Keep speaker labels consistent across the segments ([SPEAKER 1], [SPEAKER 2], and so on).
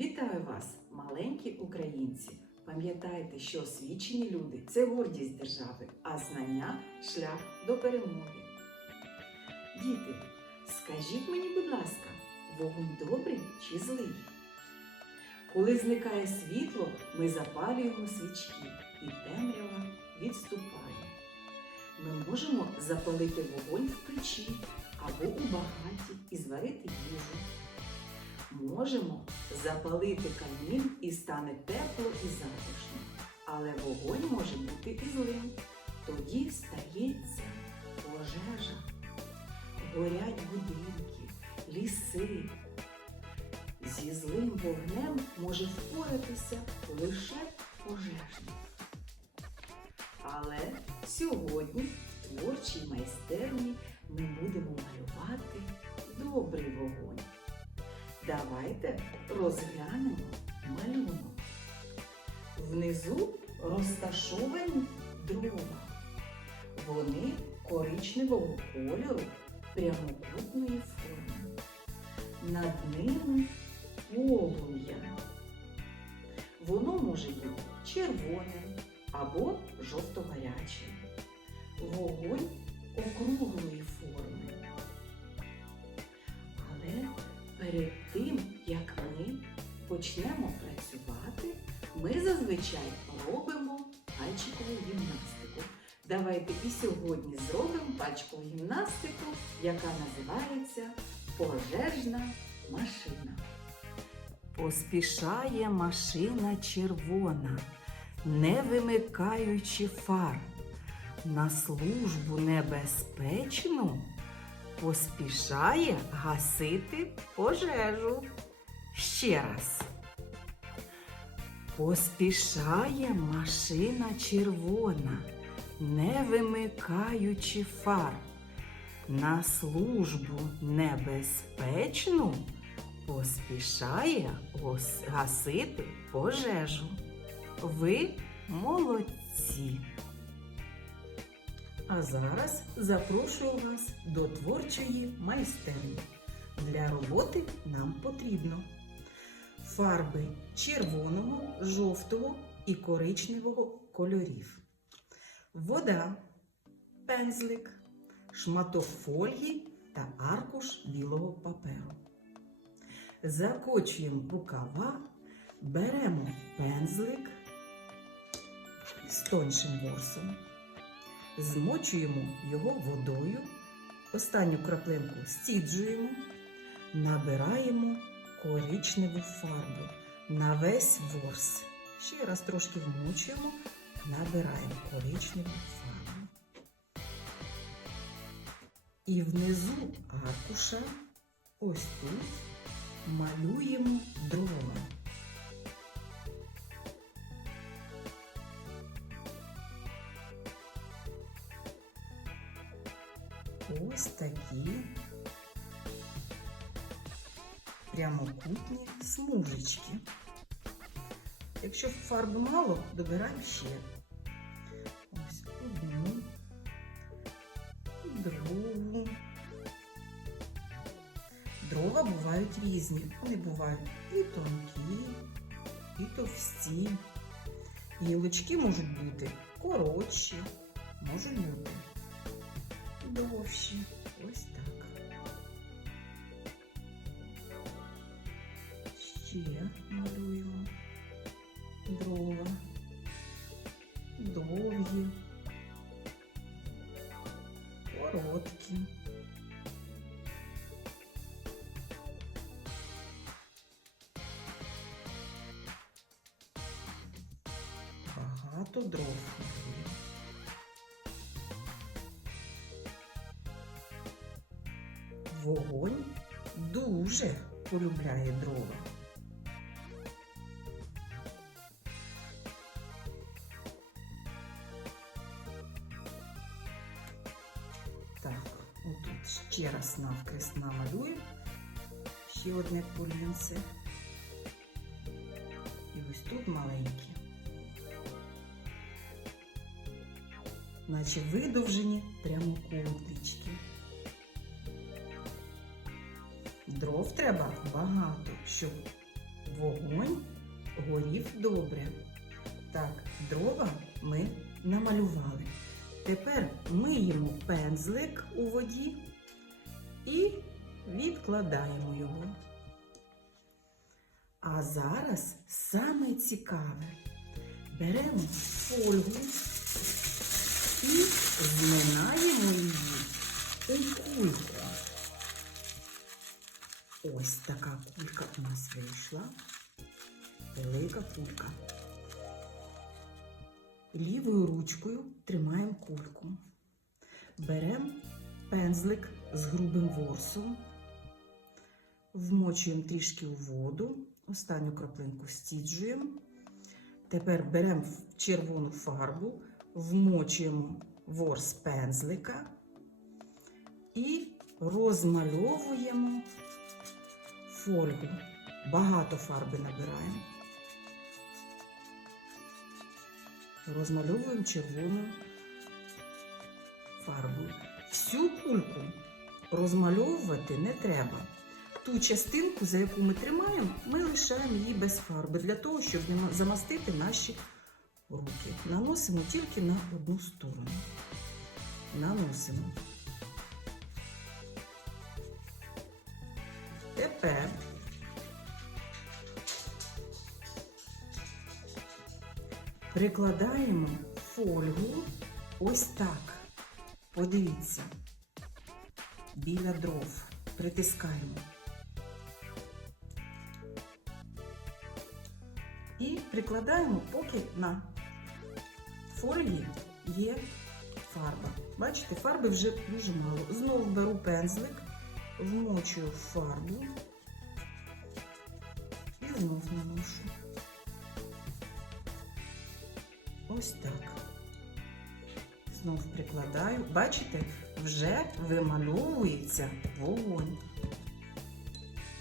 [SPEAKER 1] Вітаю вас, маленькі українці! Пам'ятайте, що освічені люди це гордість держави, а знання шлях до перемоги. Діти, скажіть мені, будь ласка, вогонь добрий чи злий? Коли зникає світло, ми запалюємо свічки і темрява відступає. Ми можемо запалити вогонь в печі або у багаті і зварити їжу. Можемо запалити камін і стане тепло і затишно. Але вогонь може бути і злим. Тоді стається пожежа. Горять будинки, ліси. Зі злим вогнем може впоратися лише пожежник. Але сьогодні в творчій Давайте розглянемо малюнок. Внизу розташовані дрова. Вони коричневого кольору прямокутної форми. Над ними полум'я. Воно може бути червоним або жовто-гарячим. Вогонь округлої форми. Але перед почнемо працювати, ми зазвичай робимо пальчикову гімнастику. Давайте і сьогодні зробимо пальчикову гімнастику, яка називається пожежна машина. Поспішає машина червона, не вимикаючи фар. На службу небезпечну поспішає гасити пожежу. Ще раз. Поспішає машина червона, не вимикаючи фар. На службу небезпечну поспішає гасити пожежу. Ви молодці! А зараз запрошую вас до творчої майстерні. Для роботи нам потрібно фарби червоного, жовтого і коричневого кольорів, вода, пензлик, шматок фольги та аркуш білого паперу. Закочуємо рукава, беремо пензлик з тоншим ворсом. Змочуємо його водою, останню краплинку стіджуємо, набираємо коричневу фарбу на весь ворс. Ще раз трошки вмочуємо, набираємо коричневу фарбу. І внизу аркуша, ось тут, малюємо дрова. Ось такі прямокутні смужечки. Якщо фарби мало, добираємо ще. Ось одну, другу. Дрова бувають різні. Вони бувають і тонкі, і товсті. Гілочки можуть бути коротші, можуть бути довші. Ось Ще малюємо дрова. Довгі, короткі. Багато дров. Вогонь дуже полюбляє дрова. Навкрест намалюємо. Ще одне полінце. І ось тут маленьке. Наче видовжені прямокутнички. Дров треба багато, щоб вогонь горів добре. Так, дрова ми намалювали. Тепер миємо пензлик у воді і відкладаємо його. А зараз саме цікаве. Беремо фольгу і зминаємо її у кульку. Ось така кулька у нас вийшла. Велика кулька. Лівою ручкою тримаємо кульку. Беремо пензлик з грубим ворсом, вмочуємо трішки у воду, останню краплинку стіджуємо. Тепер беремо червону фарбу, вмочуємо ворс пензлика і розмальовуємо фольгу. Багато фарби набираємо. Розмальовуємо червоною фарбою. Всю кульку розмальовувати не треба. Ту частинку, за яку ми тримаємо, ми лишаємо її без фарби для того, щоб замастити наші руки. Наносимо тільки на одну сторону. Наносимо. Тепер прикладаємо фольгу ось так. Подивіться. Біля дров. Притискаємо. І прикладаємо, поки на фольгі є фарба. Бачите, фарби вже дуже мало. Знову беру пензлик, вмочую фарбу і знов наношу. Ось так. Знов прикладаю. Бачите, вже вимальовується вогонь.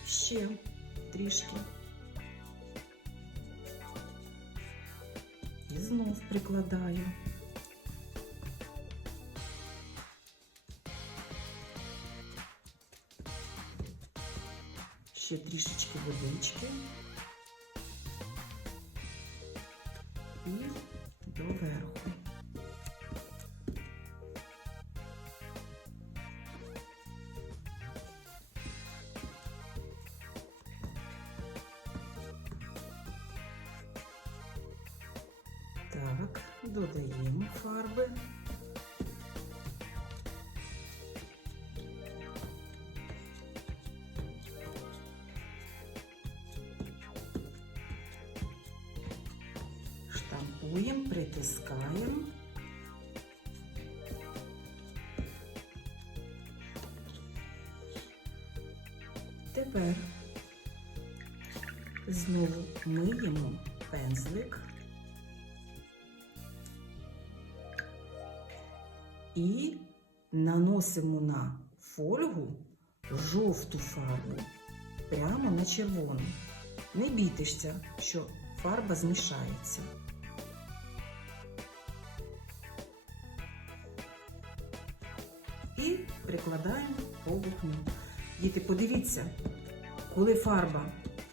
[SPEAKER 1] Ще трішки. І знов прикладаю. Ще трішечки водички. І доверху. Додаємо фарби. Штампуємо, притискаємо. Тепер знову миємо пензлик. І наносимо на фольгу жовту фарбу прямо на червону. Не бійтеся, що фарба змішається. І прикладаємо по вогню. Діти, подивіться, коли фарба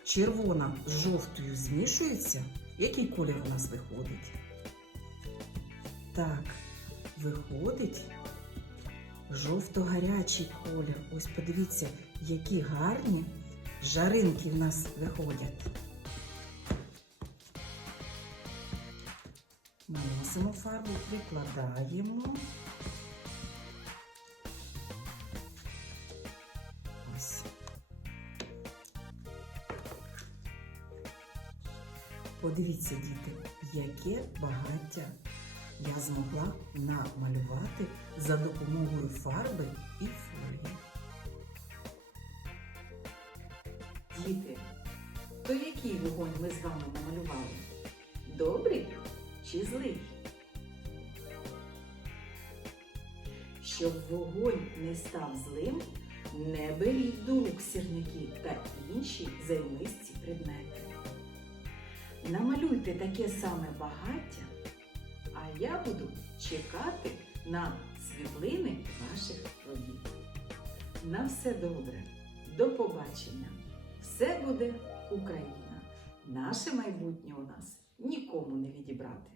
[SPEAKER 1] червона з жовтою змішується, який колір у нас виходить? Так, виходить жовто-гарячий колір. Ось подивіться, які гарні жаринки в нас виходять. Наносимо фарбу, прикладаємо. Ось. Подивіться, діти, яке багаття я змогла намалювати за допомогою фарби і фольги. Діти, то який вогонь ми з вами намалювали? Добрий чи злий? Щоб вогонь не став злим, не беріть до рук сірники та інші займисті предмети. Намалюйте таке саме багаття, а я буду чекати на світлини ваших робіт. На все добре, до побачення! Все буде Україна! Наше майбутнє у нас нікому не відібрати.